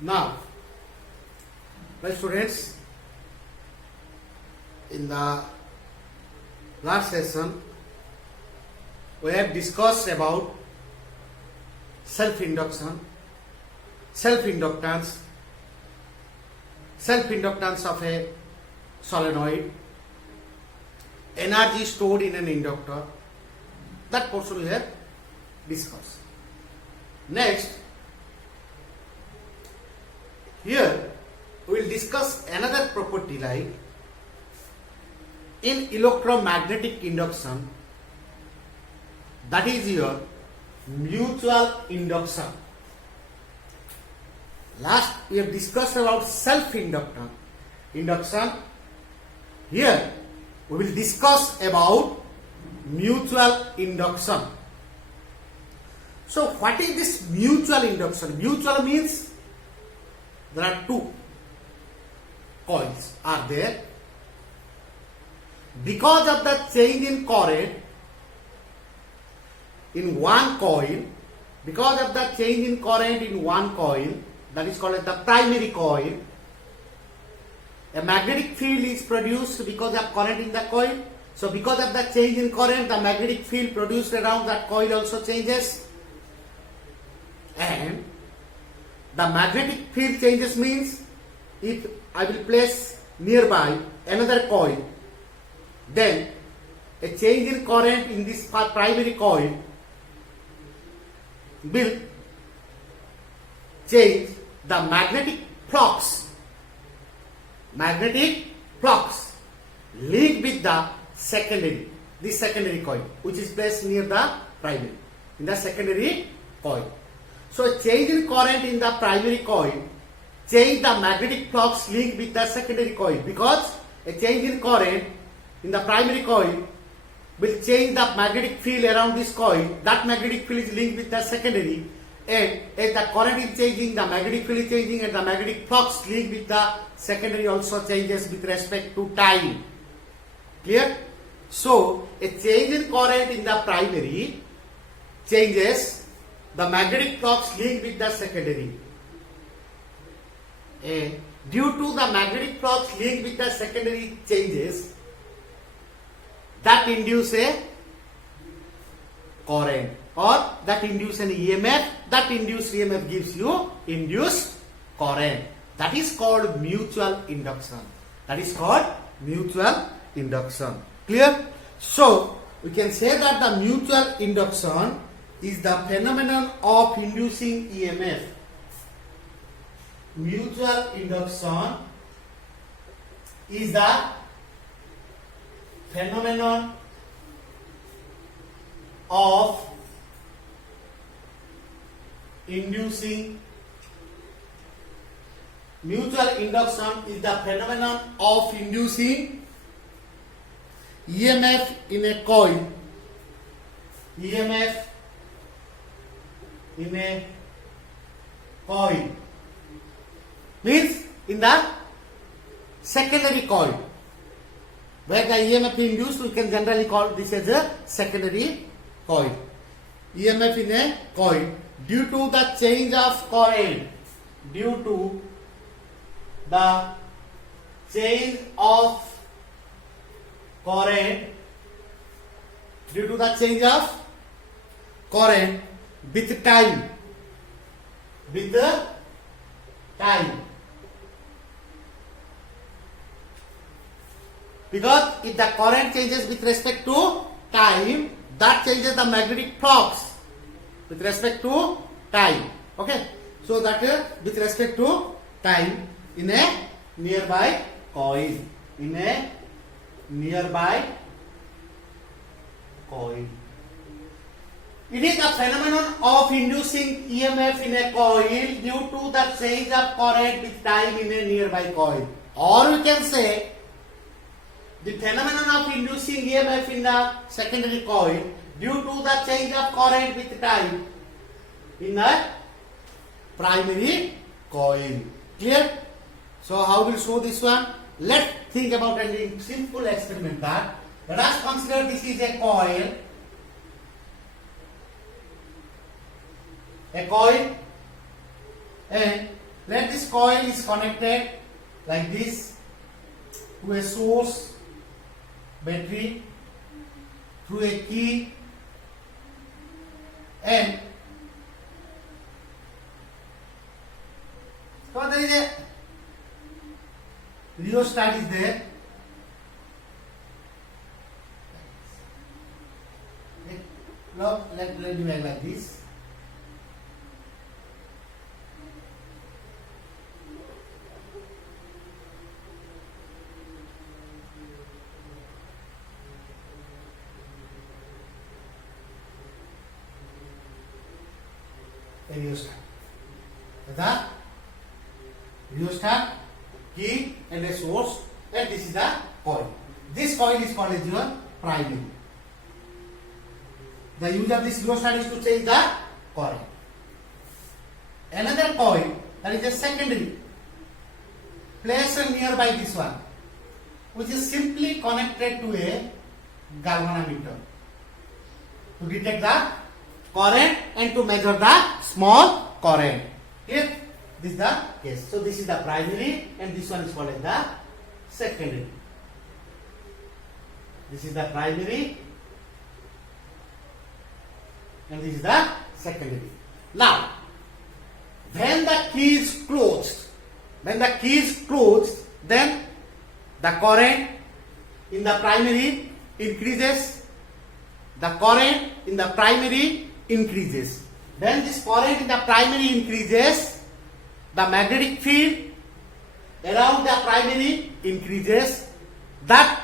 Now, my students, in the last session, we have discussed about self-induction, self-inductance, self-inductance of a solenoid, energy stored in an inductor. That portion we have discussed. Next, here we will discuss another property like in electromagnetic induction, that is your mutual induction. Last we have discussed about self-induction. Here we will discuss about mutual induction. So what is this mutual induction? Mutual means there are two coils are there. Because of the change in current in one coil, because of the change in current in one coil, that is called as the primary coil, a magnetic field is produced because of current in the coil. So because of the change in current, the magnetic field produced around that coil also changes, and the magnetic field changes means if I will place nearby another coil, then a change in current in this primary coil will change the magnetic flux linked with the secondary, this secondary coil which is placed near the primary, in the secondary coil. So a change in current in the primary coil change the magnetic flux linked with the secondary coil, because a change in current in the primary coil will change the magnetic field around this coil. That magnetic field is linked with the secondary, and as the current is changing, the magnetic field is changing, and the magnetic flux linked with the secondary also changes with respect to time. Clear? So a change in current in the primary changes the magnetic flux linked with the secondary, and due to the magnetic flux linked with the secondary changes, that induce a current or that induce an EMF. That induced EMF gives you induced current. That is called mutual induction. Clear? So we can say that the mutual induction is the phenomenon of inducing EMF. Mutual induction is the phenomenon of inducing EMF in a coil. EMF in a coil means in the secondary coil, where the EMF induced, we can generally call this as a secondary coil. EMF in a coil due to the change of current, due to the change of current with time. Because if the current changes with respect to time, that changes the magnetic flux with respect to time. Okay, so that with respect to time in a nearby coil. It is a phenomenon of inducing EMF in a coil due to the change of current with time in a nearby coil. Or we can say the phenomenon of inducing EMF in the secondary coil due to the change of current with time in the primary coil. Clear? So how will show this one? Let's think about a simple experiment that let us consider this is a coil. And Let this coil is connected like this to a source battery through a key, and so there is a rheostat is there. Let me make like this. A rheostat. The rheostat, key, and a source, and this is the coil. This coil is called as your primary. The use of this rheostat is to change the current. Another coil, that is a secondary, placed nearby this one, which is simply connected to a galvanometer to detect the current and to measure the small current. Here, this is the case. So this is the primary, and this one is called as the secondary. This is the primary, and this is the secondary. Now, when the key is closed, then the current in the primary increases. The current in the primary increases. When this current in the primary increases, the magnetic field around the primary increases. That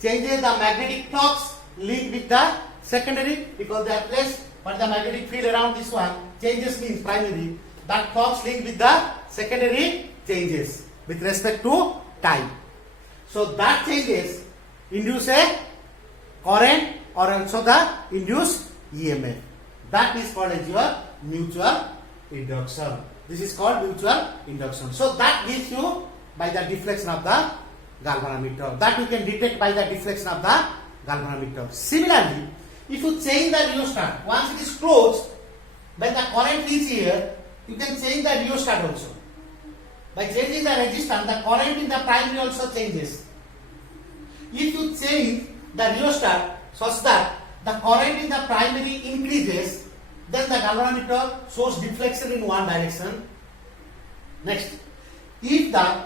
changes the magnetic flux linked with the secondary, because they are placed, but the magnetic field around this one changes means primary. That flux linked with the secondary changes with respect to time. So that changes induce a current or also the induced EMF. That is called as your mutual induction. This is called mutual induction. So that gives you by the deflection of the galvanometer. That you can detect by the deflection of the galvanometer. Similarly, if you change the rheostat, once it is closed, when the current is here, you can change the rheostat also. By changing the resistance, the current in the primary also changes. If you change the rheostat such that the current in the primary increases, then the galvanometer shows deflection in one direction. Next, if the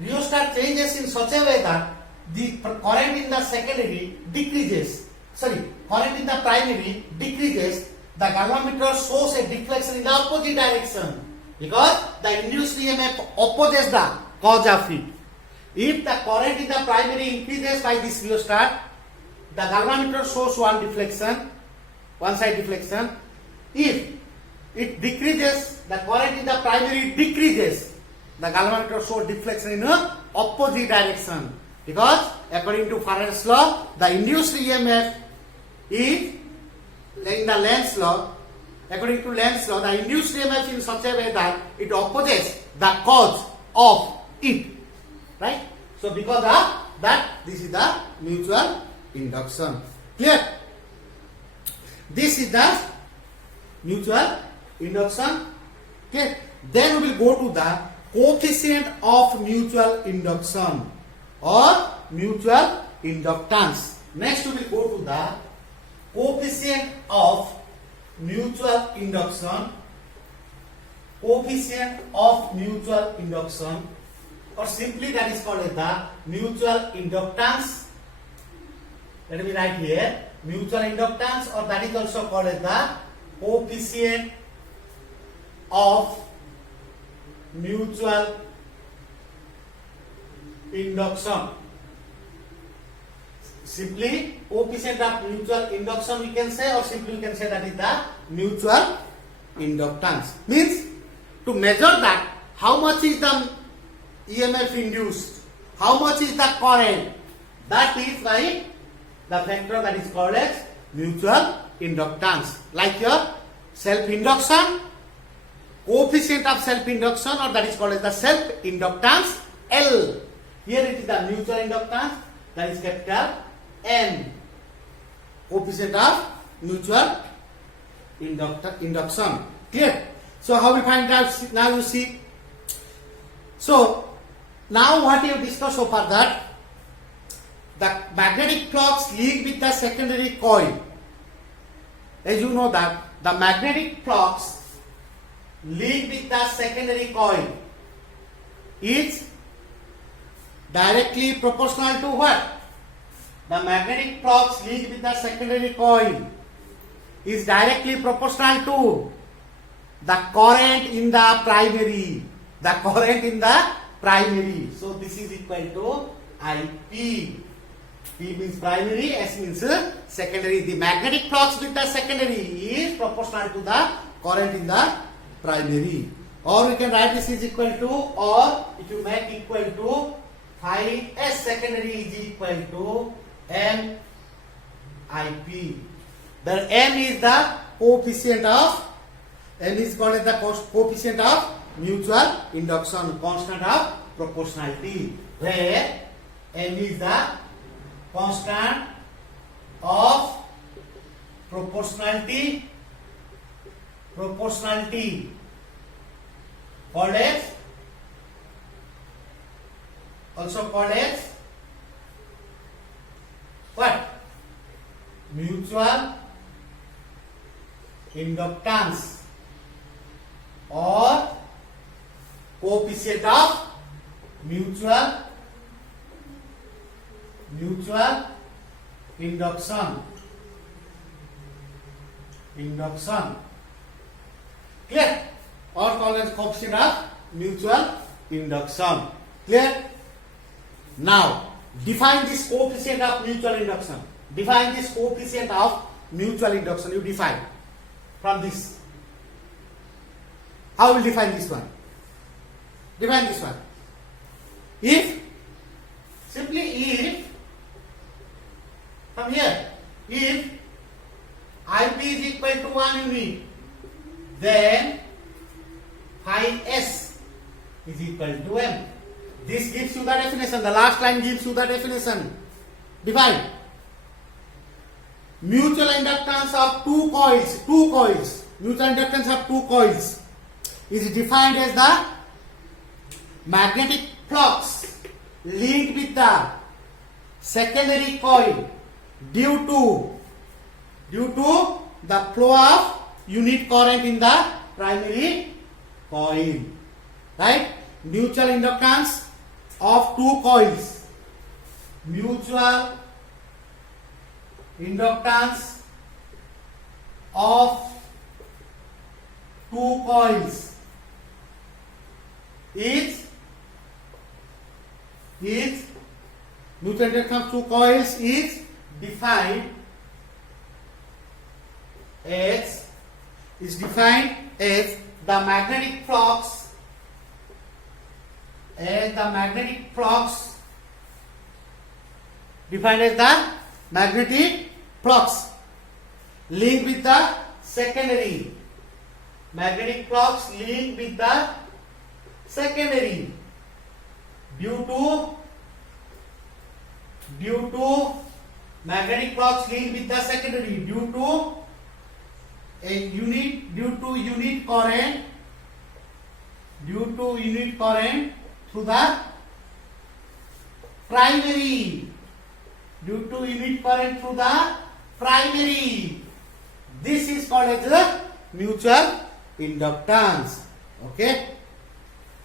rheostat changes in such a way that the current in the secondary decreases, current in the primary decreases, the galvanometer shows a deflection in the opposite direction, because the induced EMF opposes the cause of it. If the current in the primary increases by this rheostat, the galvanometer shows one side deflection. If it decreases, the current in the primary decreases, the galvanometer shows deflection in the opposite direction, because according to Faraday's law, the induced EMF is in the Lenz's law. According to Lenz's law, the induced EMF in such a way that it opposes the cause of it. Right? So because of that, this is the mutual induction. Clear? This is the mutual induction. Okay. Then we will go to the coefficient of mutual induction or mutual inductance. Next we will go to the coefficient of mutual induction. Coefficient of mutual induction, or simply that is called as the mutual inductance. Let me write here mutual inductance, or that is also called as the coefficient of mutual induction. Simply coefficient of mutual induction we can say, or simply we can say that is the mutual inductance. Means to measure that how much is the EMF induced, how much is the current, that is by the factor that is called as mutual inductance. Like your self-induction, coefficient of self-induction, or that is called as the self-inductance L. Here it is the mutual inductance, that is capital N. Coefficient of mutual induction. Clear? So how we find out? Now you see, So now what you discussed so far, that the magnetic flux linked with the secondary coil. As you know that the magnetic flux linked with the secondary coil is directly proportional to what? The magnetic flux linked with the secondary coil is directly proportional to the current in the primary. The current in the primary. So this is equal to IP. P means primary, S means secondary. The magnetic flux with the secondary is proportional to the current in the primary. Or we can write this is equal to, or if you make equal to, phi S secondary is equal to M IP. The M is the coefficient of, M is called as the coefficient of mutual induction, constant of proportionality, where M is the constant of proportionality called as, also called as what? Mutual inductance or coefficient of mutual induction. Clear? Or called as coefficient of mutual induction. Clear? Now define this coefficient of mutual induction. Define this coefficient of mutual induction. You define from this. How will define this one? Define this one. If, simply if, from here, if IP is equal to 1 unit, then phi S is equal to M. This gives you the definition. The last line gives you the definition. Define. Mutual inductance of two coils. Mutual inductance of two coils is defined as the magnetic flux linked with the secondary coil due to the flow of unit current in the primary coil. Right? Mutual inductance of two coils. Mutual inductance of two coils is mutual inductance of two coils is defined as the magnetic flux defined as the magnetic flux linked with the secondary. Magnetic flux linked with the secondary due to magnetic flux linked with the secondary due to unit current through the primary. Due to unit current through the primary. This is called as the mutual inductance. Okay.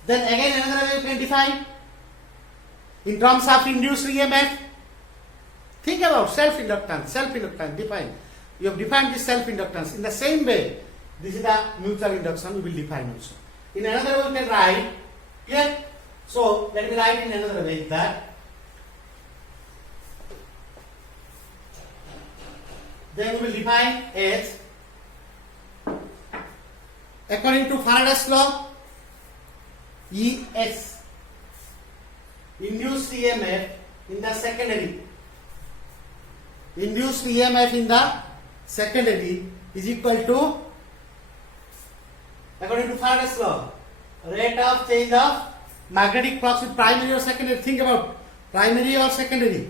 Then again another way you can define in terms of induced EMF. Think about self-inductance. Define. You have defined this self-inductance. In the same way, this is the mutual induction we will define also. In another way we can write. Clear? So let me write in another way that. Then we will define as, according to Faraday's law, ES, induced EMF in the secondary. Induced EMF in the secondary is equal to, according to Faraday's law, rate of change of magnetic flux with primary or secondary. Think about primary or secondary.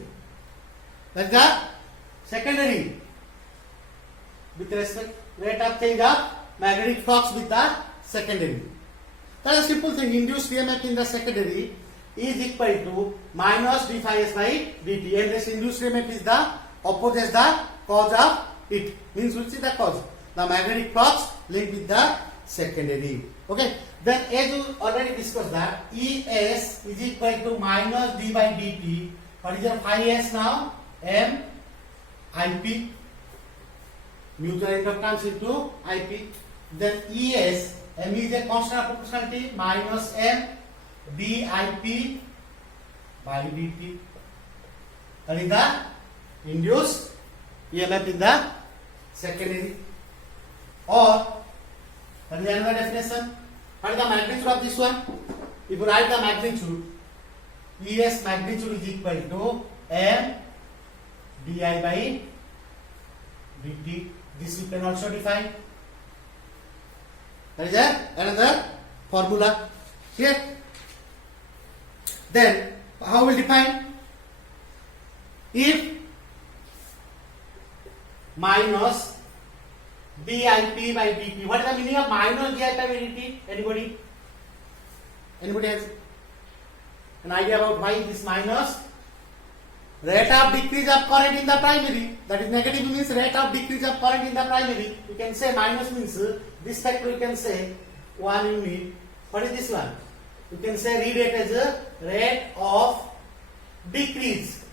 Like the secondary. With respect rate of change of magnetic flux with the secondary. That's a simple thing. Induced EMF in the secondary is equal to minus d phi s by dt, and this induced EMF is the opposite the cause of it. Means which is the cause? The magnetic flux linked with the secondary. Okay. Then as you already discussed that ES is equal to minus d by dt. What is your phi s now? M IP, mutual inductance into IP. Then ES, M is a constant of proportionality, minus M dIP by dt. That is the induced EMF in the secondary. Or that is another definition. What is the magnitude of this one? If you write the magnitude, ES magnitude is equal to M di by dt. This you can also define. That is another formula here. Then how will define? If minus dIP by dt. What is the meaning of minus dIP by dt? Anybody? Anybody has an idea about why this minus? Rate of decrease of current in the primary. That is negative means rate of decrease of current in the primary. You can say minus means this factor you can say 1 unit. What is this one? You can say read it as a rate of decrease.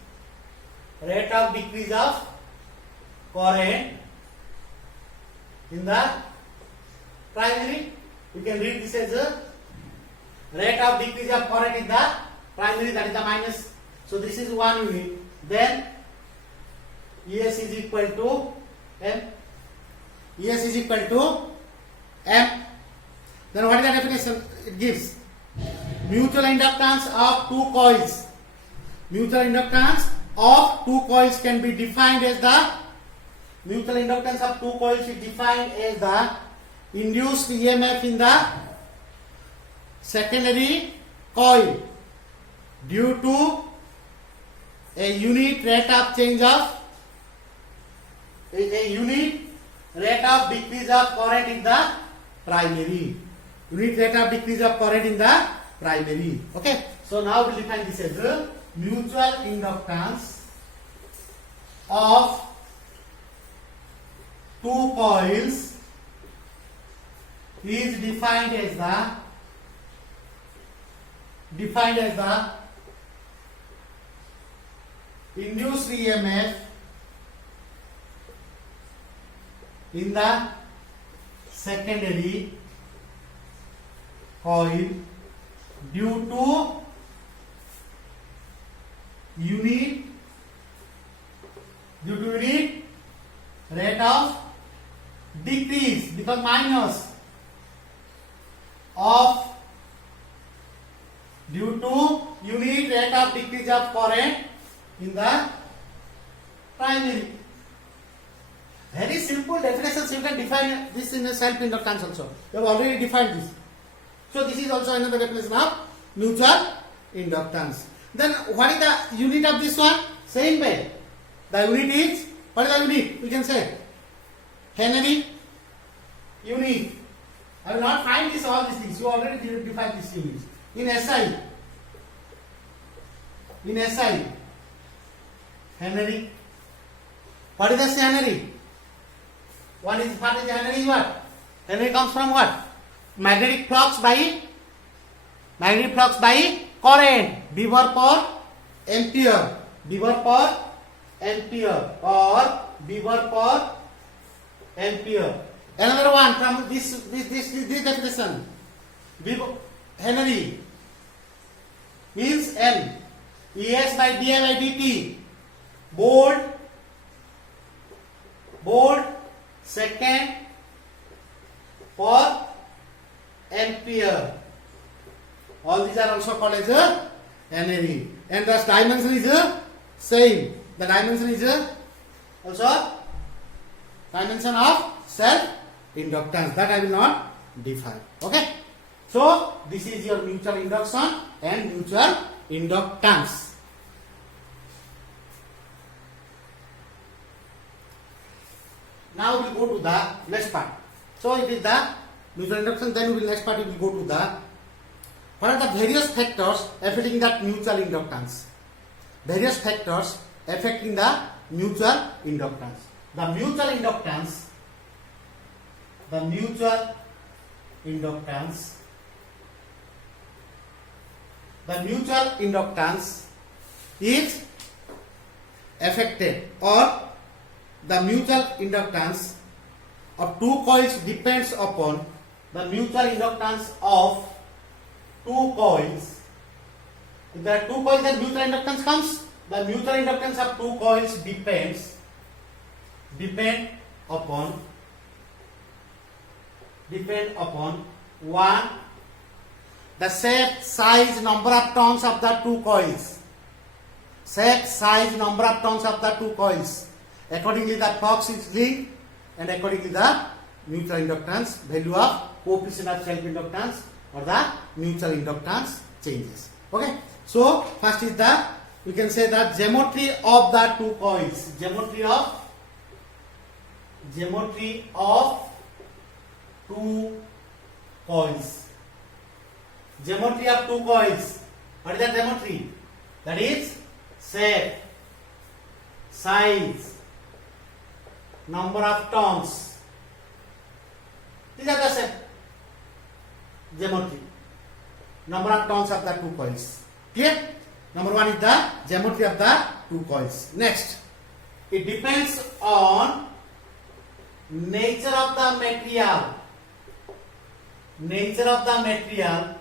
Rate of decrease of current in the primary. You can read this as a rate of decrease of current in the primary, that is the minus. So this is 1 unit. Then ES is equal to M. ES is equal to M. Then what is the definition it gives? Mutual inductance of two coils. Mutual inductance of two coils can be defined as the mutual inductance of two coils is defined as the induced EMF in the secondary coil due to a unit rate of change of a unit rate of decrease of current in the primary. Unit rate of decrease of current in the primary. Okay. So now we define this as a mutual inductance of two coils is defined as the induced EMF in the secondary coil due to unit rate of decrease, because minus of due to unit rate of decrease of current in the primary. Very simple definitions. You can define this in a self-inductance also. You have already defined this. So this is also another definition of mutual inductance. Then what is the unit of this one? Same way. The unit is, what is the unit? We can say Henry unit. I will not find this all these things. You already defined these units. In SI, Henry. What is the Henry? What is Henry? What? Henry comes from what? Magnetic flux by current. Weber per ampere. Weber per ampere or Weber per ampere. Another one from this definition. Henry means M. ES by di by dt. Volt second per ampere. All these are also called as a Henry. And the dimension is same. The dimension is also dimension of self-inductance. That I will not define. Okay. So this is your mutual induction and mutual inductance. Now we will go to the next part. So it is the mutual induction. Then we will next part we will go to the What are the various factors affecting that mutual inductance? Various factors affecting the mutual inductance. The mutual inductance is affected, or the mutual inductance of two coils depends upon the mutual inductance of two coils. If there are two coils, then mutual inductance comes. The mutual inductance of two coils depend upon one, the shape, size, number of turns of the two coils. Shape, size, number of turns of the two coils. Accordingly, the flux is linked, and accordingly the mutual inductance, value of coefficient of self inductance or the mutual inductance changes. Okay. So first is the, we can say the geometry of the two coils. Geometry of two coils. Geometry of two coils. What is the geometry? That is shape, size, number of turns. These are the same geometry. Number of turns of the two coils. Clear? Number one is the geometry of the two coils. Next, it depends on nature of the material. Nature of the material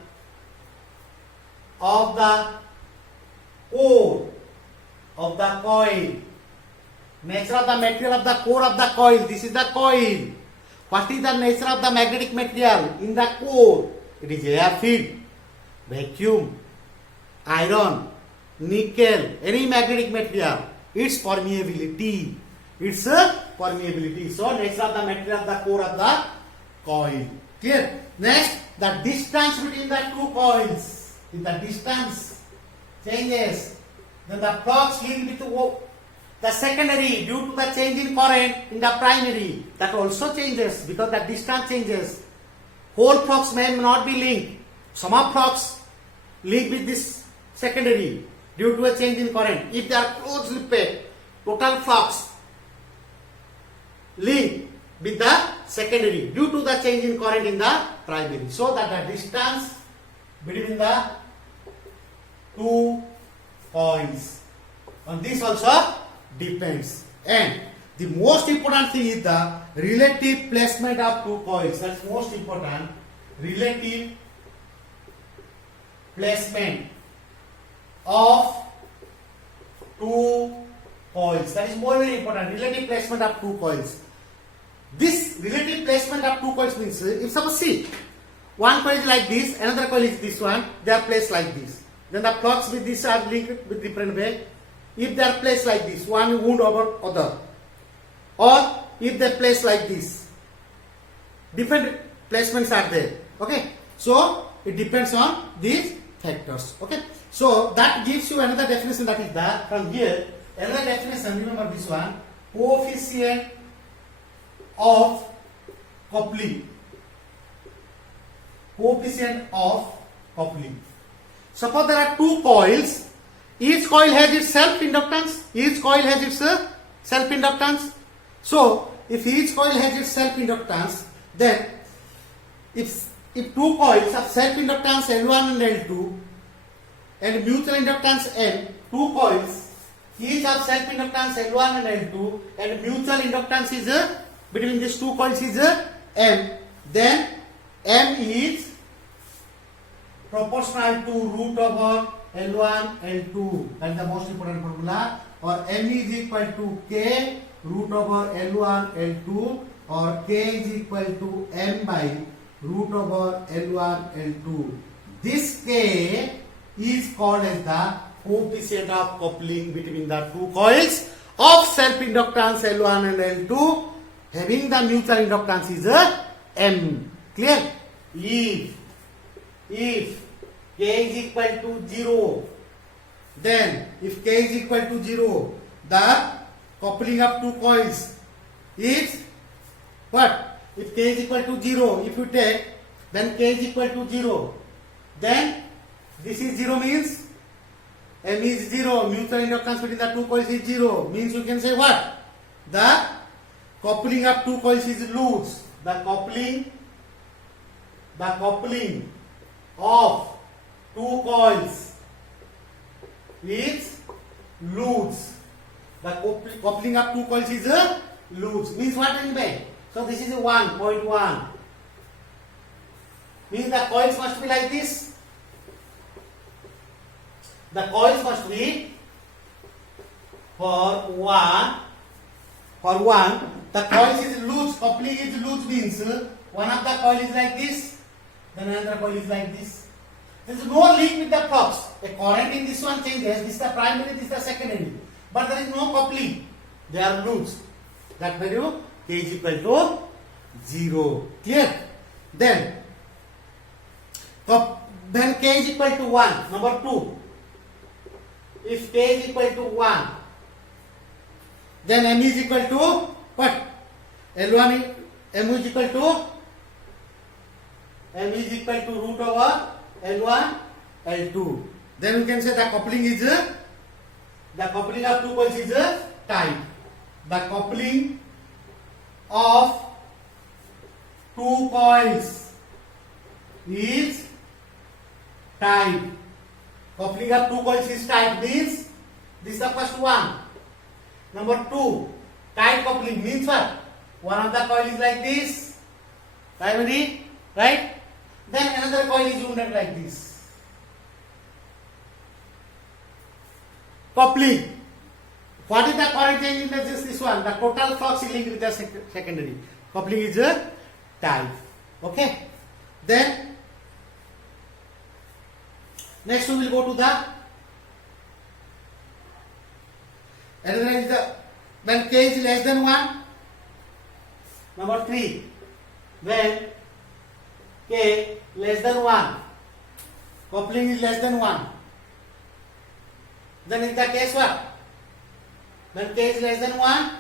of the core of the coil. Nature of the material of the core of the coil. This is the coil. What is the nature of the magnetic material in the core? It is air filled, vacuum, iron, nickel, any magnetic material. Its permeability. So nature of the material of the core of the coil. Clear? Next, the distance between the two coils. If the distance changes, then the flux linked with the secondary due to the change in current in the primary, that also changes because the distance changes. Whole flux may not be linked. Some of flux linked with this secondary due to a change in current. If they are closely packed, total flux linked with the secondary due to the change in current in the primary. So that the distance between the two coils, on this also depends. And the most important thing is the relative placement of two coils. That's most important. Relative placement of two coils. That is more very important. Relative placement of two coils. This relative placement of two coils means, if suppose see, one coil is like this, another coil is this one, they are placed like this. Then the flux with this are linked with different way. If they are placed like this, one wound over other, or if they place like this, different placements are there. Okay, so it depends on these factors. Okay, so that gives you another definition, that is that from here another definition. Remember this one: coefficient of coupling. Coefficient of coupling. Suppose there are two coils. Each coil has its self-inductance. So, if each coil has its self-inductance, then if two coils of self-inductance L1 and L2 and mutual inductance M, two coils, each of self-inductance L1 and L2 and mutual inductance is between these two coils is M, then M is proportional to root over L1, L2. That is the most important formula. Or M is equal to K root over L1, L2, or K is equal to M by root over L1, L2. This K is called as the coefficient of coupling between the two coils of self-inductance L1 and L2 having the mutual inductance is M. Clear? If K is equal to 0, then if K is equal to 0, the coupling of two coils is what? If K is equal to 0, if you take, then K is equal to 0, then This is 0 means M is 0. Mutual inductance between the two coils is 0. Means you can say what? The coupling of two coils is loose. The coupling of two coils is loose. The coupling of two coils is loose. Means what I mean by? So this is a 1.1. Means the coils must be like this. The coils must be for one. The coils is loose. Coupling is loose means one of the coil is like this, then another coil is like this. There is no link with the flux. A current in this one changes. This is the primary, this is the secondary. But there is no coupling. They are loose. That value K is equal to 0. Clear? Then K is equal to 1. Number 2. If K is equal to 1, then M is equal to what? L1 M is equal to root over L1 L2. Then we can say the coupling of two coils is tight. The coupling of two coils is tight. Coupling of two coils is tight means this is the first one. Number 2, tight coupling means what? One of the coil is like this, primary, right? Then another coil is wounded like this. Coupling. What is the current change in this one? The total flux is linked with the secondary. Coupling is tight. Okay. Then next we will go to the another is the when K is less than 1. Number 3, when K less than 1, coupling is less than 1. Then in the case what? When K is less than 1,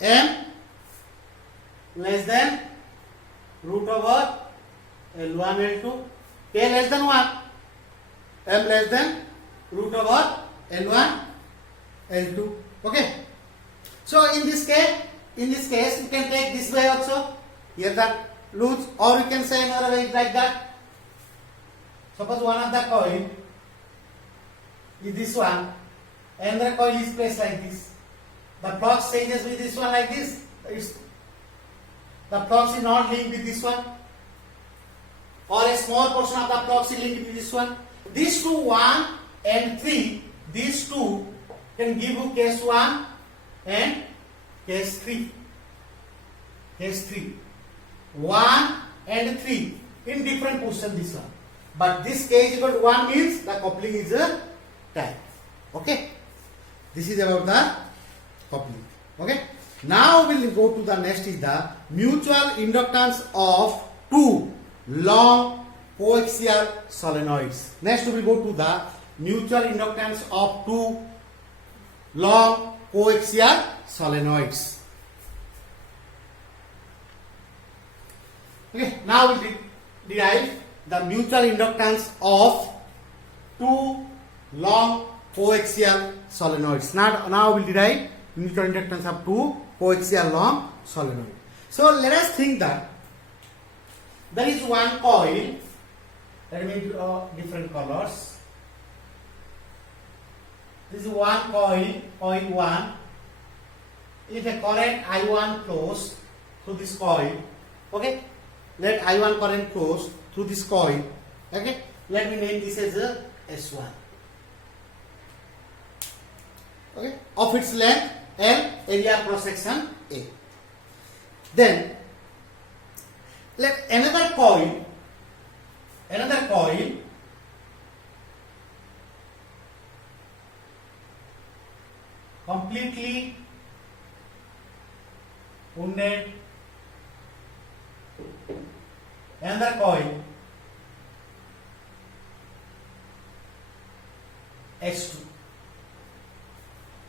M less than root over L1 L2. K less than 1, M less than root over L1 L2. Okay. So in this case you can take this way also. Here that loose, or you can say another way like that. Suppose one of the coil is this one, another coil is placed like this. The flux changes with this one like this. The flux is not linked with this one, or a small portion of the flux is linked with this one. These two, 1 and 3, these two can give you case 1 and case 3. Case 3. 1 and 3 in different position this one. But this K is equal to 1 means the coupling is tight. Okay. This is about the coupling. Okay. Now we will go to the next is the mutual inductance of two long coaxial solenoids. Next we will go to the mutual inductance of two long coaxial solenoids. Okay, now we derive the mutual inductance of two long coaxial solenoids. Now we will derive mutual inductance of two coaxial long solenoids. So let us think that there is one coil. Let me draw different colors. This is one coil, coil 1. If a current I1 flows through this coil, okay, let I1 current flows through this coil, okay, let me name this as a S1, okay, of its length L, area cross section A. Then let another coil completely wounded, another coil S2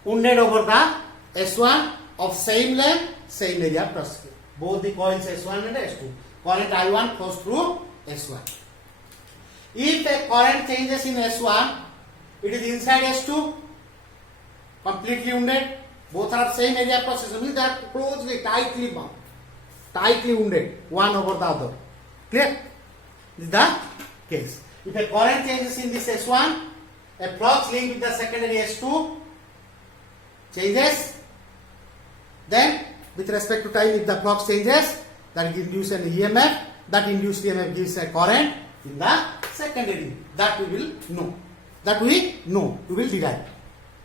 wounded over the S1 of same length, same area cross section. Both the coils S1 and S2. Current I1 flows through S1. If a current changes in S1, it is inside S2, completely wounded. Both are same area of cross section, means they are closely, tightly bound, tightly wounded, one over the other. Clear? This is the case. If a current changes in this S1, a flux linked with the secondary S2 changes, then with respect to time, if the flux changes, that induces an EMF, that induced EMF gives a current in the secondary. That we will know. That we know, we will derive.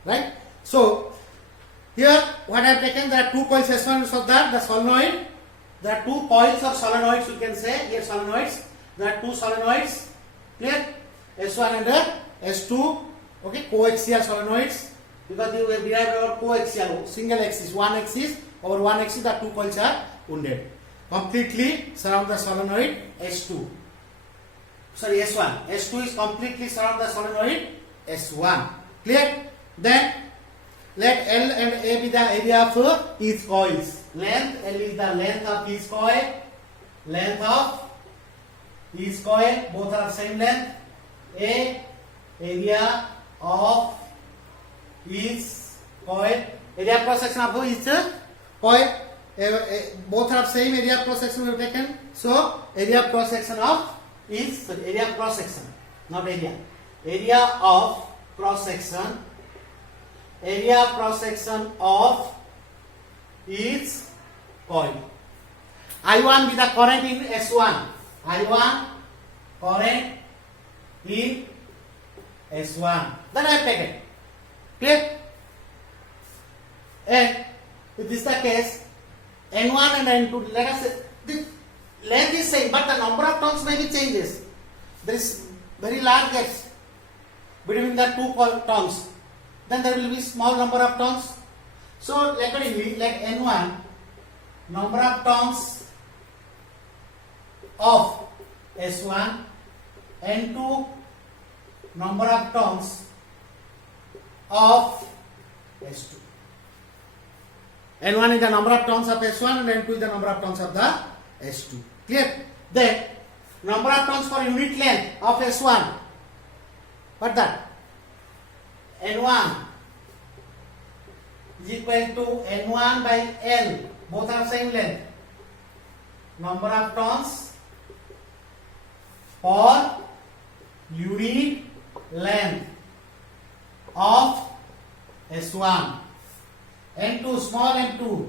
Right? So, here what I have taken, there are two coils S1 of that, the solenoid. There are two coils or solenoids, you can say, here solenoids. There are two solenoids, clear? S1 and S2, okay, coaxial solenoids, because we have derived our coaxial, single axis, one axis, over one axis the two coils are wounded. Completely surround the solenoid S2. Sorry, S1. S2 is completely surround the solenoid S1. Clear? Then let L and A be the area of each coils. Length, L is the length of each coil. Length of each coil, both are same length. A, area of each coil. Area cross section of each coil. Both are same area of cross section we have taken. So area of cross section of is area of cross section, not area. Area of cross section. Area of cross section of each coil. I1 be the current in S1. I1 current in S1. Then I have taken. Clear? And if this is the case, N1 and N2, let us say the length is same, but the number of turns may be changes. There is very large gaps between the two turns. Then there will be small number of turns. So accordingly, like N1, number of turns of S1, N2, number of turns of S2. N1 is the number of turns of S1 and N2 is the number of turns of the S2. Clear? Then number of turns for unit length of S1. What that? N1 is equal to N1 by L. Both are same length. Number of turns for unit length of S1. N2, small n2.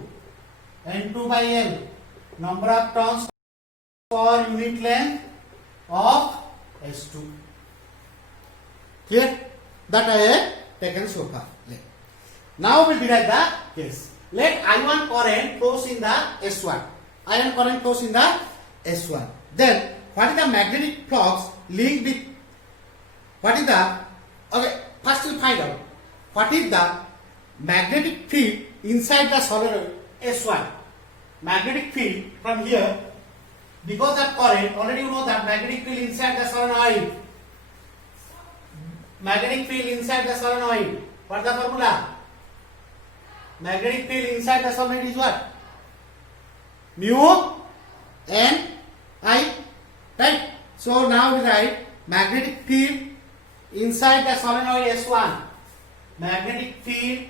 N2 by L. Number of turns for unit length of S2. Clear? That I have taken so far. Now we will derive the case. Let I1 current flows in the S1. I1 current flows in the S1. Then what is the magnetic flux linked with what is the, okay, first we find out what is the magnetic field inside the solenoid S1. Magnetic field from here, because of current, already you know that magnetic field inside the solenoid. Magnetic field inside the solenoid. What is the formula? Magnetic field inside the solenoid is what? Mu N I, right? So now we write magnetic field inside the solenoid S1. Magnetic field,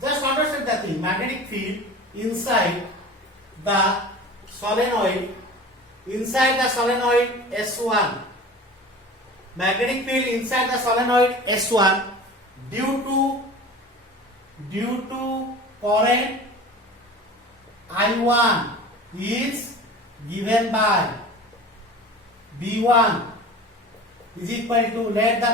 just understand that thing. Magnetic field inside the solenoid S1. Magnetic field inside the solenoid S1 due to current I1 is given by V1 is equal to, let the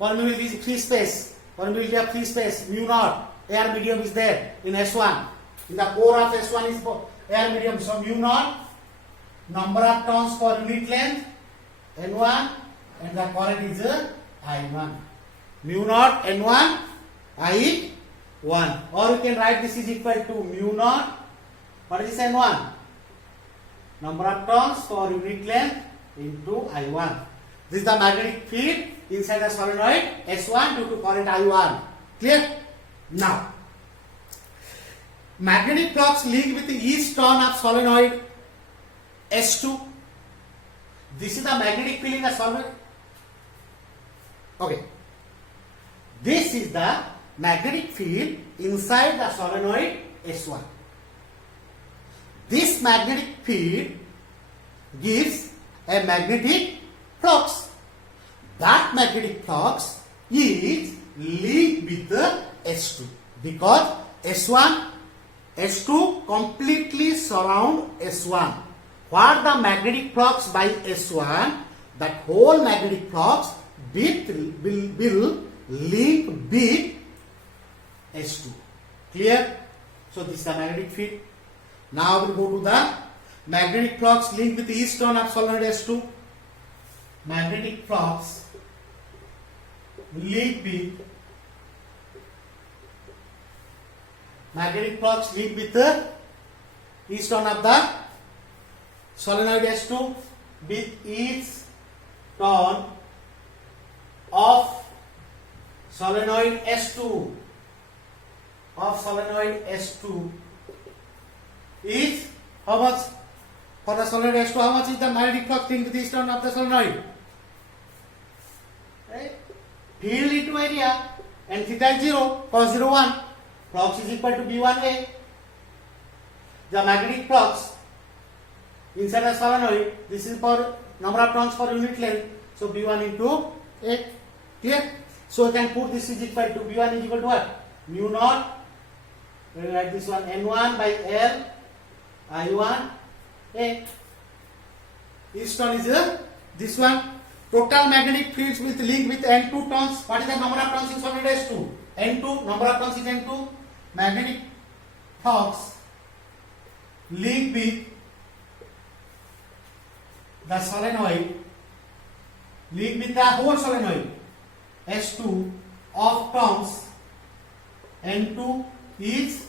permeability free space, permeability of free space, mu naught, air medium is there in S1. In the core of S1 is air medium, so mu naught, number of turns for unit length, N1, and the current is I1. Mu naught N1, I1. Or you can write this is equal to mu naught, what is N1? Number of turns for unit length into I1. This is the magnetic field inside the solenoid S1 due to current I1. Clear? Now, magnetic flux linked with each turn of solenoid S2. This is the magnetic field in the solenoid. Okay. This is the magnetic field inside the solenoid S1. This magnetic field gives a magnetic flux. That magnetic flux is linked with the S2 because S2 completely surround S1. What the magnetic flux by S1, that whole magnetic flux will link with S2. Clear? So this is the magnetic field. Now we go to the magnetic flux linked with the east turn of solenoid S2. Magnetic flux linked with the east turn of the solenoid S2 with each turn of solenoid S2 is how much? For the solenoid S2, how much is the magnetic flux linked with the east turn of the solenoid? Right? Field into area, and theta is 0, cos 0, 1. Flux is equal to B1A. The magnetic flux inside the solenoid, this is for number of turns per unit length. So B1 into A. Clear? So we can put this is equal to B1 is equal to what? Mu naught. We will write this one N1 by L I1 A. Each turn is this one. Total magnetic fields with link with N2 turns. What is the number of turns in solenoid S2? N2. Number of turns is N2. Magnetic flux link with the solenoid, link with the whole solenoid S2 of turns N2 is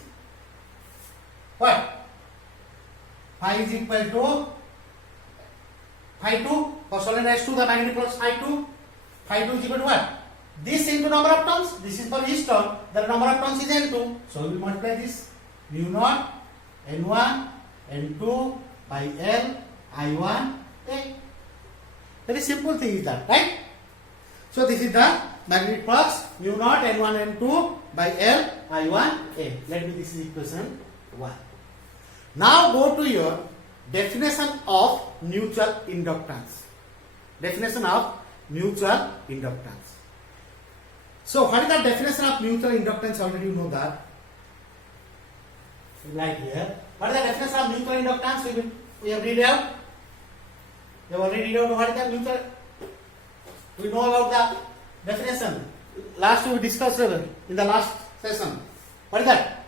what? Phi is equal to phi 2 for solenoid S2, the magnetic flux phi 2. Phi 2 is equal to what? This into number of turns. This is for each turn. The number of turns is N2. So we will multiply this mu naught N1 N2 by L I1 A. Very simple thing is that, right? So this is the magnetic flux mu naught N1 N2 by L I1 A. Let me, this is equation 1. Now go to your definition of mutual inductance. Definition of mutual inductance. So what is the definition of mutual inductance? Already you know that. Right here. What is the definition of mutual inductance? We have read out. We have already read out what is the mutual. We know about the definition. Last we discussed in the last session. What is that?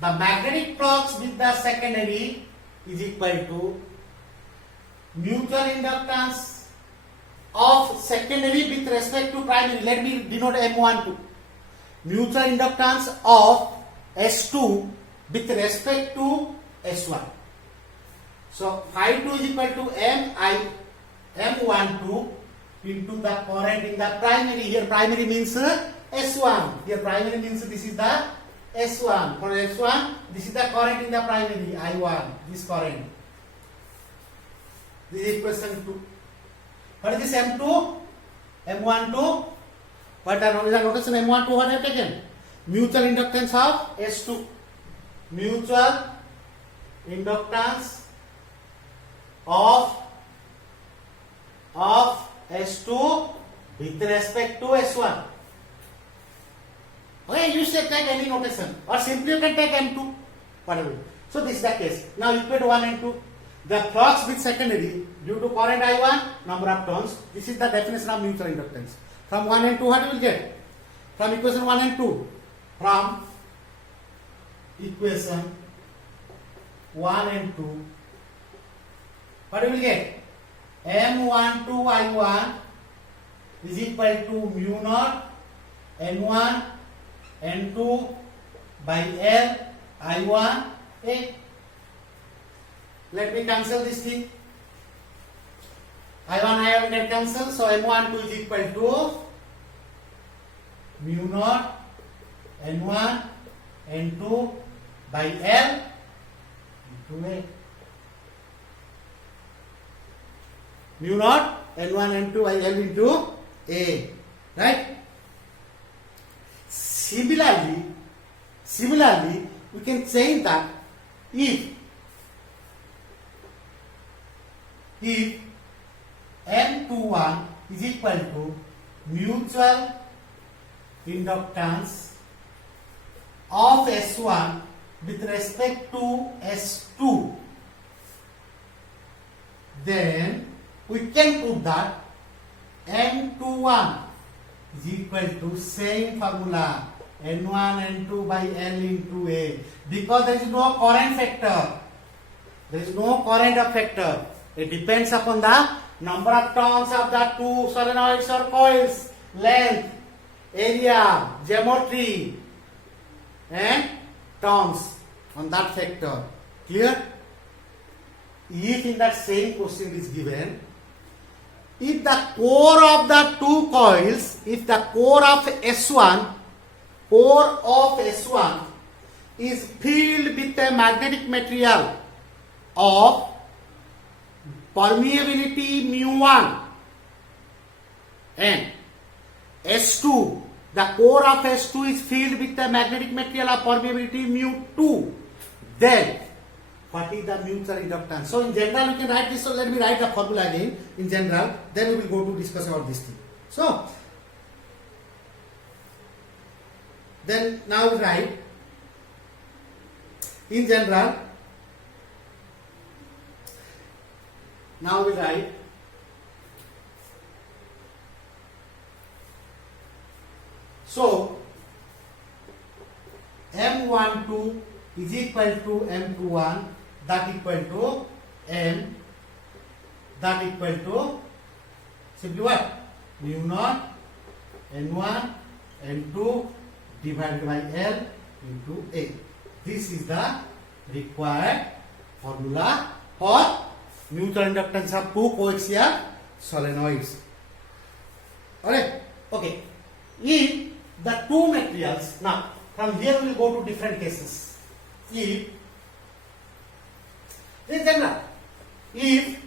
The magnetic flux with the secondary is equal to mutual inductance of secondary with respect to primary. Let me denote M12. Mutual inductance of S2 with respect to S1. So phi 2 is equal to M12 into the current in the primary. Here primary means S1. Here primary means this is the S1. For S1, this is the current in the primary, I1. This current. This is equation 2. What is this M2? M12. What is the notation M12? What I have taken? Mutual inductance of S2. Mutual inductance of S2 with respect to S1. Okay, you should take any notation or simply you can take M2, whatever. So this is the case. Now equate 1 and 2. The flux with secondary due to current I1, number of turns. This is the definition of mutual inductance. From 1 and 2, what you will get? From equation 1 and 2. From equation 1 and 2. What you will get? M12 I1 is equal to mu naught N1 N2 by L I1 A. Let me cancel this thing. I1 get cancelled. So M12 is equal to mu naught N1 N2 by L into A. mu naught N1 N2 by L into A, right? Similarly, we can say that if M21 is equal to mutual inductance of S1 with respect to S2, then we can prove that M21 is equal to same formula N1 N2 by L into A, because there is no current factor. There is no current of factor. It depends upon the number of turns of the two solenoids or coils, length, area, geometry, and turns on that factor. Clear? If in that same question is given, if the core of the two coils, if the core of S1 is filled with a magnetic material of permeability mu1, and S2, the core of S2 is filled with a magnetic material of permeability mu2, then what is the mutual inductance? So in general you can write this, so let me write the formula again in general, then we will go to discuss about this thing. So then now we write in general, now we write so M12 is equal to M21, that equal to M, that equal to simply what? Mu naught N1 N2 divided by L into A. This is the required formula for mutual inductance of two coaxial solenoids. Alright, okay. If the two materials, now from here we will go to different cases. If in general, if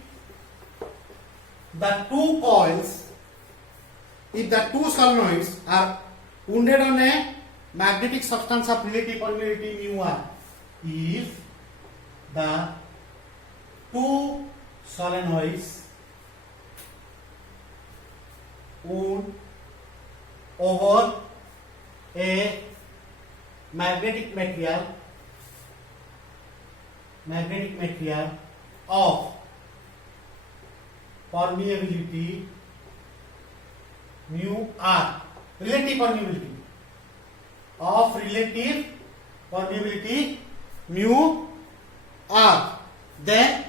the two coils, if the two solenoids are wounded on a magnetic substance of relative permeability mu1, if the two solenoids wound over a magnetic material of permeability mu r, relative permeability mu r, then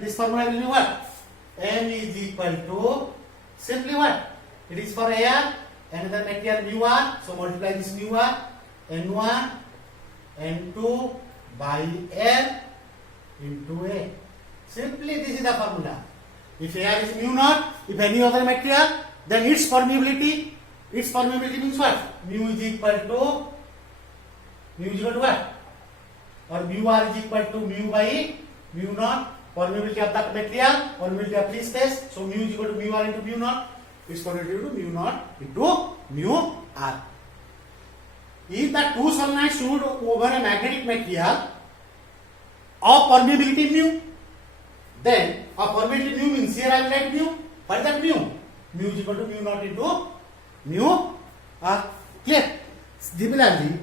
this formula will be what? M is equal to simply what? It is for air, another material mu1, so multiply this mu1, N1 N2 by L into A. Simply this is the formula. If air is mu naught, if any other material, then its permeability means what? Mu is equal to what? Or mu r is equal to mu by mu naught, permeability of that material, permeability of free space. So mu is equal to mu r into mu naught. Its permeability to mu naught into mu r. If the two solenoids shoot over a magnetic material of permeability mu, then a permeability mu means here I will write mu. What is that mu? Mu is equal to mu naught into mu r. Clear? Similarly,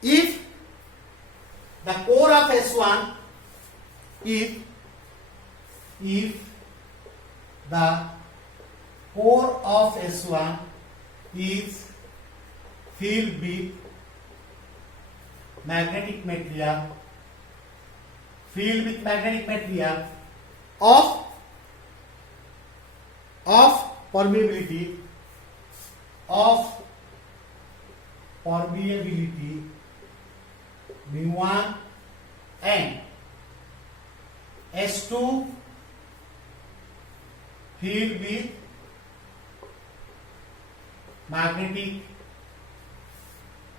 if the core of S1, if the core of S1 is filled with magnetic material of permeability mu1 and S2 filled with magnetic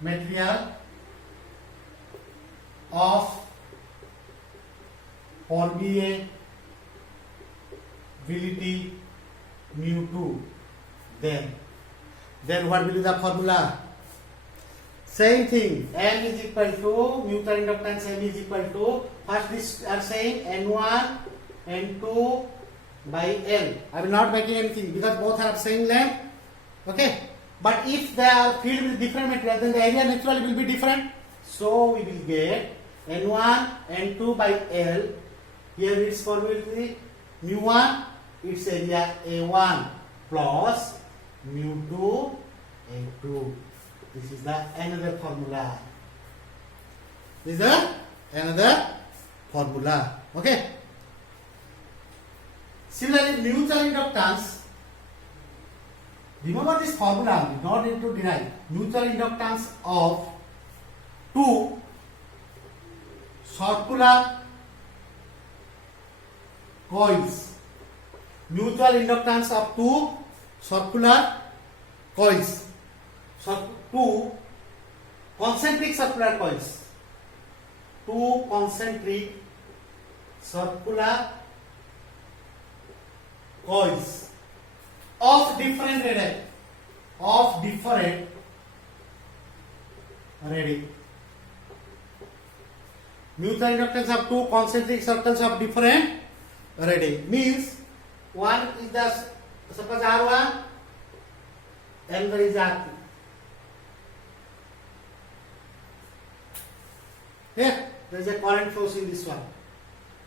material of permeability mu2. Then what will be the formula? Same thing, M is equal to mutual inductance M is equal to, first this are saying N1 N2 by L. I will not making anything because both are same length. Okay, but if they are filled with different material, then the area naturally will be different. So we will get N1 N2 by L. Here its probability mu1, its area A1 plus mu2 A2. This is the another formula. This is the another formula. Okay. Similarly, mutual inductance. Remember this formula, not need to derive. Mutual inductance of two circular coils. Mutual inductance of two circular coils. So two concentric circular coils. Two concentric circular coils of different radii. Mutual inductance of two concentric circles of different radii means one is the suppose R1, another is R2. Here there is a current flows in this one.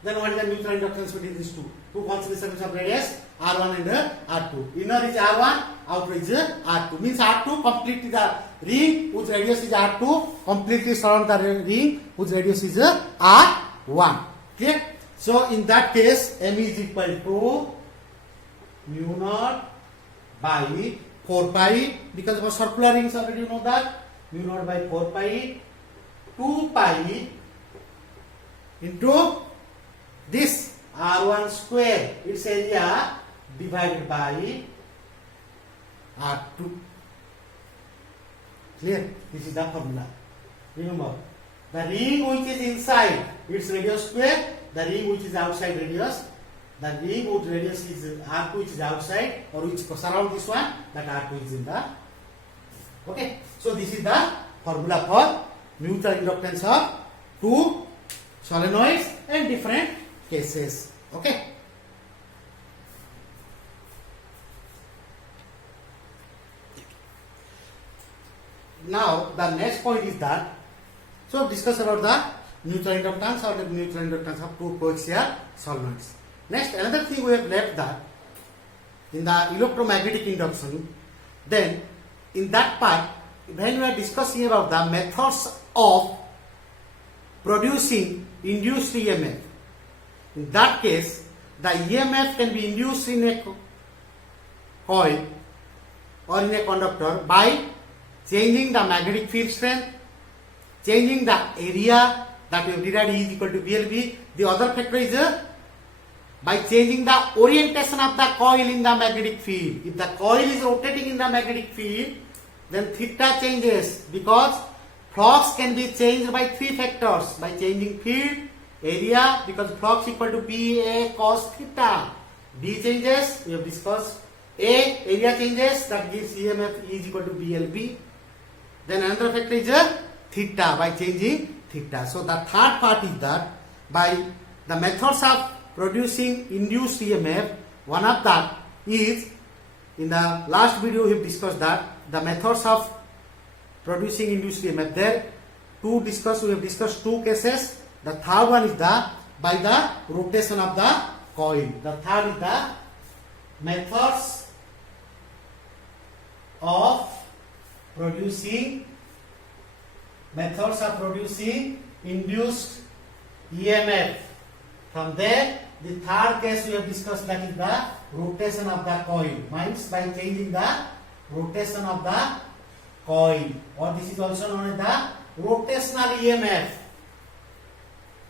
Then what is the mutual inductance between these two? Two concentric circles of radius R1 and R2. Inner is R1, outer is R2. Means R2 completely the ring whose radius is R2 completely surround the ring whose radius is R1. Clear? So in that case, M is equal to mu naught by 4 pi, because of a circular rings already you know that, mu naught by 4 pi 2 pi into this R1 square, its area divided by R2. Clear? This is the formula. Remember, the ring which is inside its radius square, the ring which is outside radius, the ring whose radius is R2 which is outside or which surround this one, that R2 is in the. Okay, so this is the formula for mutual inductance of two solenoids and different cases. Okay. Now the next point is that, so discuss about the mutual inductance or the mutual inductance of two coaxial solenoids. Next, another thing we have left that in the electromagnetic induction, then in that part when we are discussing about the methods of producing induced EMF. In that case, the EMF can be induced in a coil or in a conductor by changing the magnetic field strength, changing the area that we have derived E is equal to BLB. The other factor is by changing the orientation of the coil in the magnetic field. If the coil is rotating in the magnetic field, then theta changes, because flux can be changed by three factors: by changing field, area, because flux equal to BA cos theta. B changes, we have discussed. Area changes, that gives EMF E is equal to BLB. Then another factor is theta, by changing theta. So the third part is that by the methods of producing induced EMF, one of that is, in the last video we have discussed that the methods of producing induced EMF. There we have discussed two cases. The third one is by the rotation of the coil. The third is the methods of producing induced EMF. From there, the third case we have discussed, that is the rotation of the coil. Means by changing the rotation of the coil, or this is also known as the rotational EMF.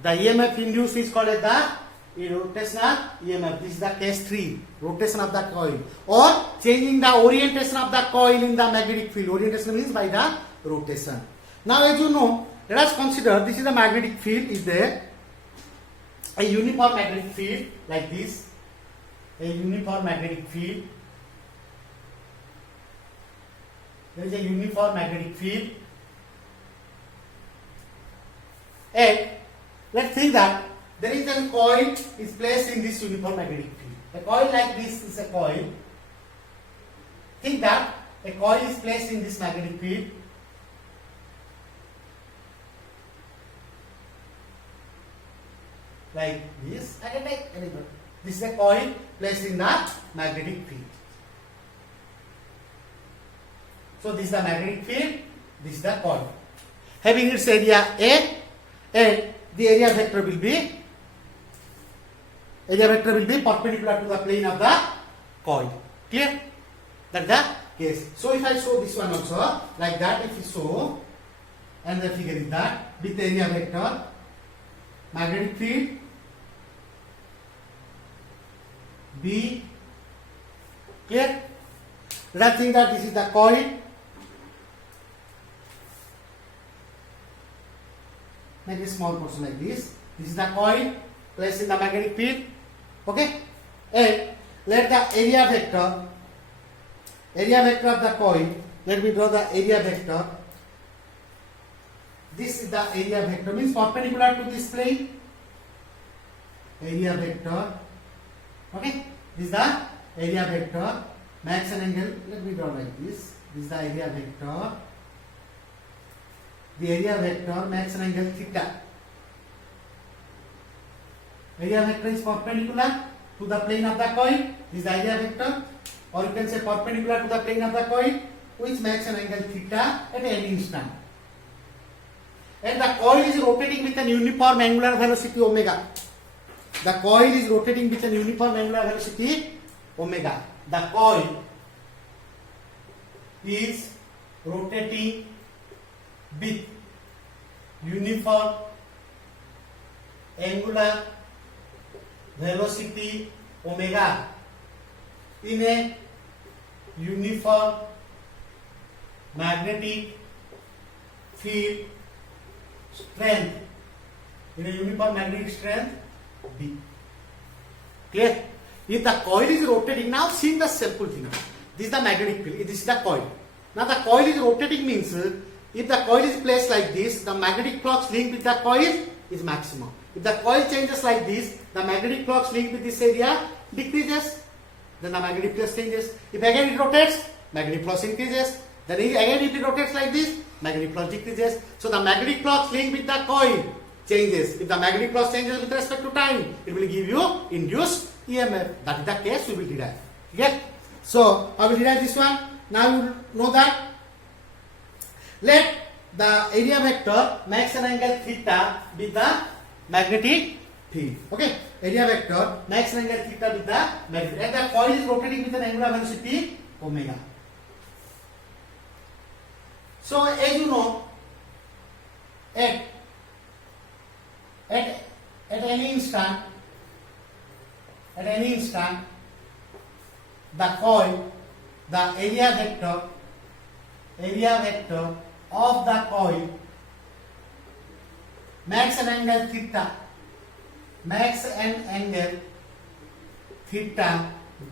The EMF induced is called as the rotational EMF. This is the case 3, rotation of the coil, or changing the orientation of the coil in the magnetic field. Orientation means by the rotation. Now, as you know, let us consider this is the magnetic field is there, a uniform magnetic field like this, a uniform magnetic field. There is a uniform magnetic field, and let's think that there is a coil is placed in this uniform magnetic field. A coil like this is a coil. Think that a coil is placed in this magnetic field. Like this, I can take anything. This is a coil placed in the magnetic field. So this is the magnetic field, this is the coil. Having its area A, and the area vector will be perpendicular to the plane of the coil. Clear? That's the case. So if I show this one also, like that, if you show, and the figure is that, with area vector, magnetic field B. Clear? Let us think that this is the coil. Make a small portion like this. This is the coil placed in the magnetic field. Okay? And let the area vector of the coil, let me draw the area vector. This is the area vector, means perpendicular to this plane. Area vector. Okay? This is the area vector. Makes an angle. Let me draw like this. This is the area vector. The area vector makes an angle theta. Area vector is perpendicular to the plane of the coil. This is the area vector, or you can say perpendicular to the plane of the coil, which makes an angle theta at any instant. And the coil is rotating with an uniform angular velocity omega. The coil is rotating with an uniform angular velocity omega. The coil is rotating with uniform angular velocity omega in a uniform magnetic field strength, in a uniform magnetic strength B. Clear? If the coil is rotating, now see the simple thing. This is the magnetic field, this is the coil. Now the coil is rotating means, if the coil is placed like this, the magnetic flux linked with the coil is maximum. If the coil changes like this, the magnetic flux linked with this area decreases, then the magnetic flux changes. If again it rotates, magnetic flux increases. Then again if it rotates like this, magnetic flux decreases. So the magnetic flux linked with the coil changes. If the magnetic flux changes with respect to time, it will give you induced EMF. That is the case we will derive. Okay? So I will derive this one. Now you know that. Let the area vector makes an angle theta with the magnetic field. Okay? Area vector makes an angle theta with the magnetic field. And the coil is rotating with an angular velocity omega. So as you know, at any instant, the coil, the area vector of the coil makes an angle theta,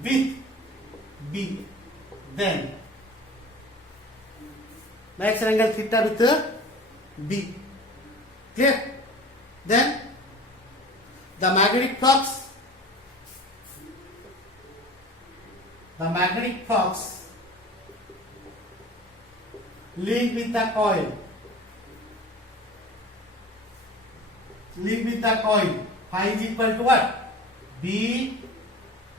with B. Then makes an angle theta with B. Clear? Then the magnetic flux linked with the coil, phi is equal to what? B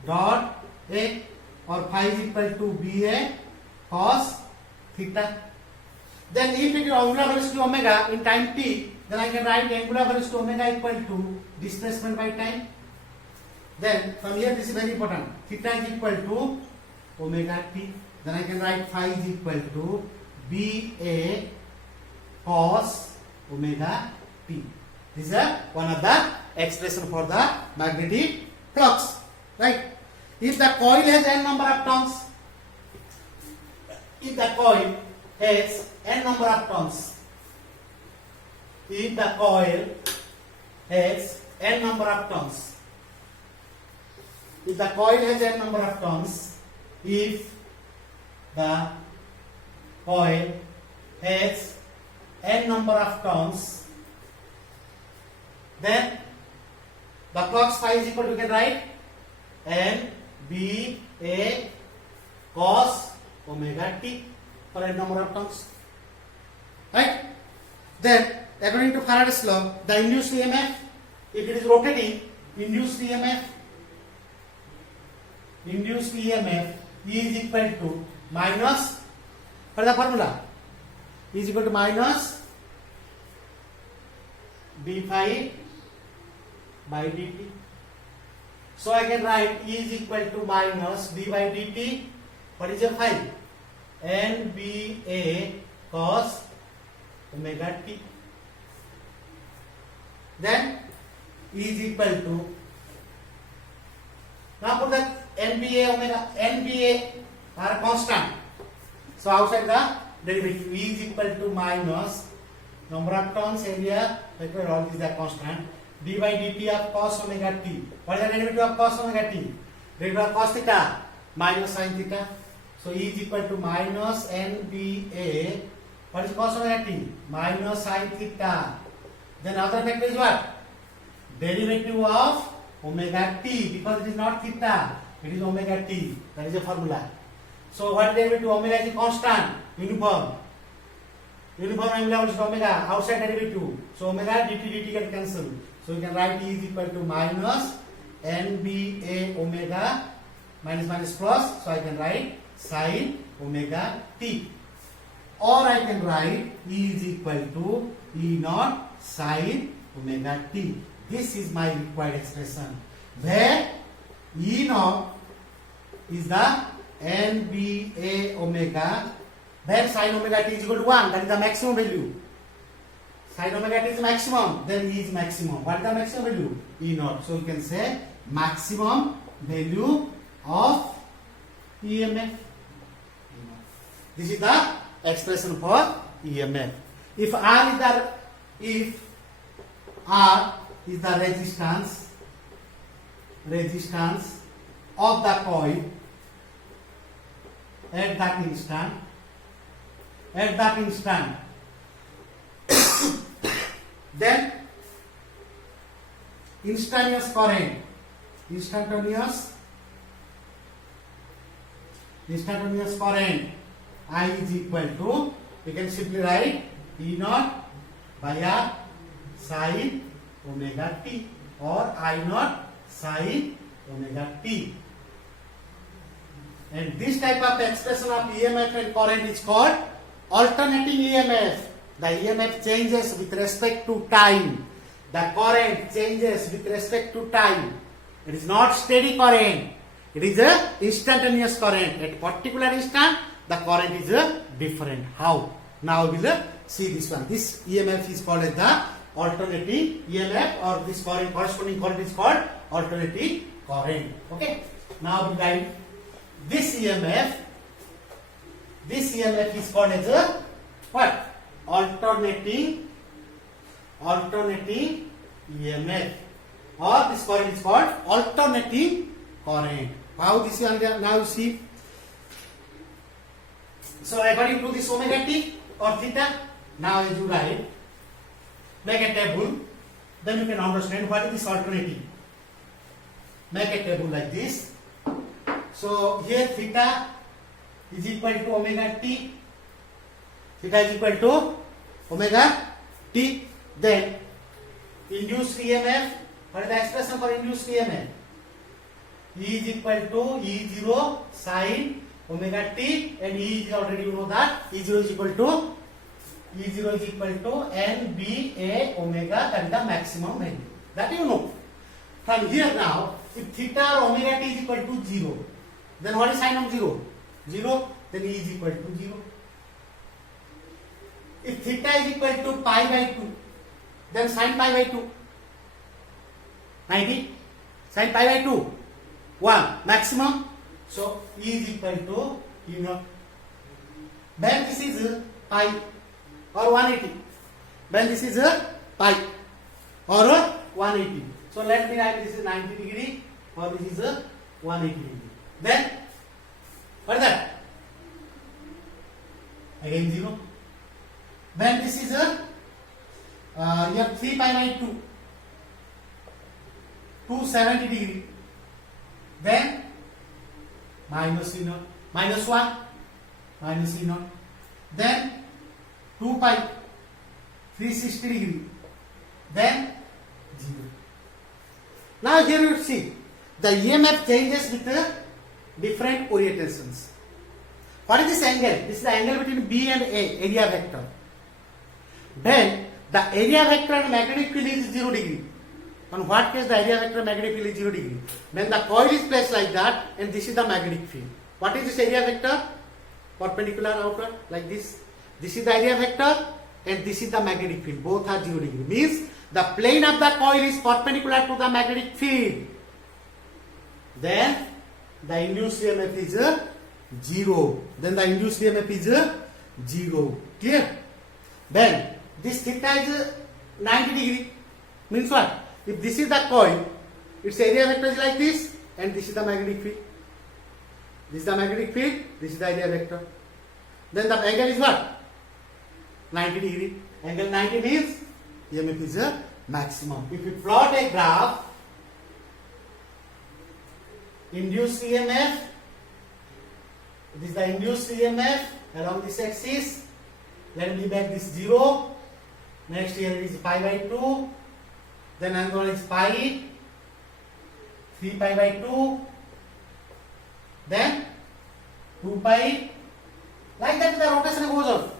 dot A, or phi is equal to BA cos theta. Then if it is angular velocity omega in time t, then I can write angular velocity omega equal to displacement by time. Then from here this is very important. Theta is equal to omega t. Then I can write phi is equal to BA cos omega t. This is one of the expression for the magnetic flux. Right? If the coil has n number of turns, if the coil has n number of turns n number of turns. If the coil has n number of turns, if the coil has n number of turns, then the flux phi is equal to, we can write n b a cos omega t for n number of turns, right? Then according to Faraday's law, the induced EMF, if it is rotating, induced EMF is equal to minus, what is the formula? Is equal to minus d phi by dt. So I can write E is equal to minus d by dt. What is your phi? NBA cos omega t. Then E is equal to, now put the NBA are constant. So outside the derivative, E is equal to minus number of turns, area, all these are constant, d by dt of cos omega t. What is the derivative of cos omega t? Derivative of cos theta minus sin theta. So E is equal to minus NBA. What is cos omega t? Minus sin theta. Then other factor is what? Derivative of omega t, because it is not theta, it is omega t. That is the formula. So what derivative? Omega is a constant, uniform. Uniform angular velocity omega, outside derivative. So omega dt get cancelled. So you can write E is equal to minus NBA omega minus plus. So I can write sin omega t. Or I can write E is equal to E naught sin omega t. This is my required expression, where E naught is the NBA omega, then sin omega t is equal to 1, that is the maximum value. Sin omega t is maximum, then E is maximum. What is the maximum value? E naught. So you can say maximum value of EMF. This is the expression for EMF. If R is the resistance of the coil at that instant, then instantaneous current I is equal to, we can simply write E naught by R sin omega t, or I naught sin omega t. And this type of expression of EMF and current is called alternating EMF. The EMF changes with respect to time. The current changes with respect to time. It is not steady current. It is a instantaneous current. At particular instant, the current is different. How? Now we will see this one. This EMF is called as the alternating EMF, or this current, corresponding current is called alternating current. Okay. Now we write this EMF is called as a what? Alternating EMF, or this current is called alternating current. How this is now you see. So according to this omega t or theta, now as you write, make a table, then you can understand what is this alternating. Make a table like this. So here theta is equal to omega t. Theta is equal to omega t. Then induced EMF. What is the expression for induced EMF? E is equal to E0 sin omega t, and E is already, you know that E0 is equal to NBA omega, that is the maximum value. That you know. From here now, if theta or omega t is equal to 0, then what is sin of 0? 0, then E is equal to 0. If theta is equal to pi by 2, then sin pi by 2. 90, sin pi by 2, 1, maximum. So E is equal to E naught. Then this is pi or 180. Then this is pi or 180. So let me write this is 90 degree or this is a 180 degree. Then what is that? Again 0. Then this is a you have 3 pi by 2, 270 degree. Then minus E naught, minus 1, minus E naught. Then 2 pi, 360 degree. Then 0. Now here you see the EMF changes with different orientations. What is this angle? This is the angle between B and A, area vector. Then the area vector and magnetic field is 0 degree. On what case the area vector and magnetic field is 0 degree? When the coil is placed like that and this is the magnetic field. What is this area vector? Perpendicular outward like this. This is the area vector and this is the magnetic field. Both are 0 degree. Means the plane of the coil is perpendicular to the magnetic field. Then the induced EMF is 0. Then the induced EMF is 0. Clear? Then this theta is 90 degree. Means what? If this is the coil, its area vector is like this and this is the magnetic field. This is the magnetic field, this is the area vector. Then the angle is what? 90 degree. Angle 90 means EMF is a maximum. If you plot a graph, induced EMF, this is the induced EMF along this axis. Let me back this 0. Next here it is pi by 2. Then another one is pi, 3 pi by 2. Then 2 pi. Like that the rotation goes on.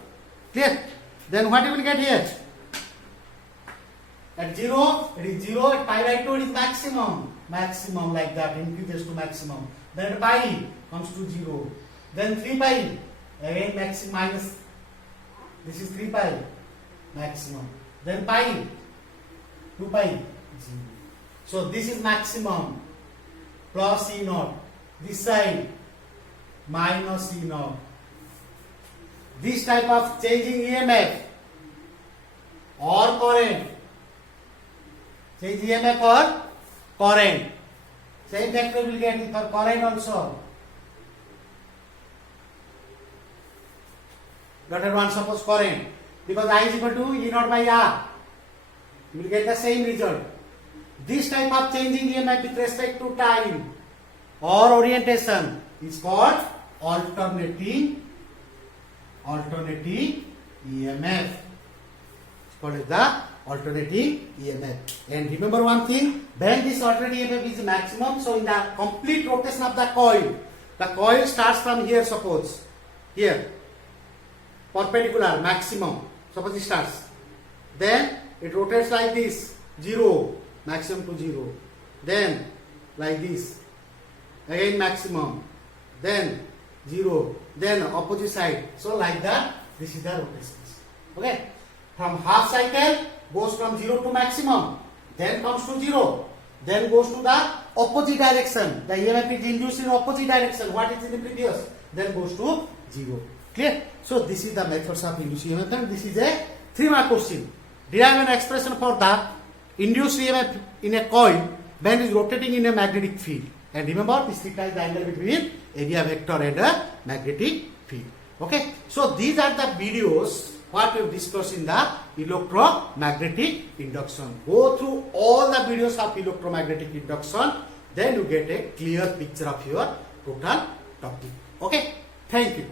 Clear? Then what you will get here? At 0, it is 0. At pi by 2, it is maximum. Maximum like that, increases to maximum. Then at pi comes to 0. Then 3 pi, again maximum minus. This is 3 pi, maximum. Then pi, 2 pi, 0. So this is maximum, plus E naught. This side, minus E naught. This type of changing EMF or current, change EMF or current. Same factor will get for current also. Dotted one suppose current, because I is equal to E naught by R. You will get the same result. This type of changing EMF with respect to time or orientation is called alternating EMF. It's called as the alternating EMF. And remember one thing, when this alternating EMF is maximum, so in the complete rotation of the coil starts from here, suppose here, perpendicular maximum, suppose it starts, then it rotates like this, 0, maximum to 0, then like this, again maximum, then 0, then opposite side. So like that, this is the rotations. Okay, from half cycle goes from 0 to maximum, then comes to 0, then goes to the opposite direction. The EMF is induced in opposite direction. What is in the previous? Then goes to 0. Clear? So this is the methods of induced EMF, and this is a 3-mark question. Derive an expression for the induced EMF in a coil when it is rotating in a magnetic field. And remember, this theta is the angle between area vector and a magnetic field. Okay, so these are the videos what we have discussed in the electromagnetic induction. Go through all the videos of electromagnetic induction, then you get a clear picture of your total topic. Okay, thank you.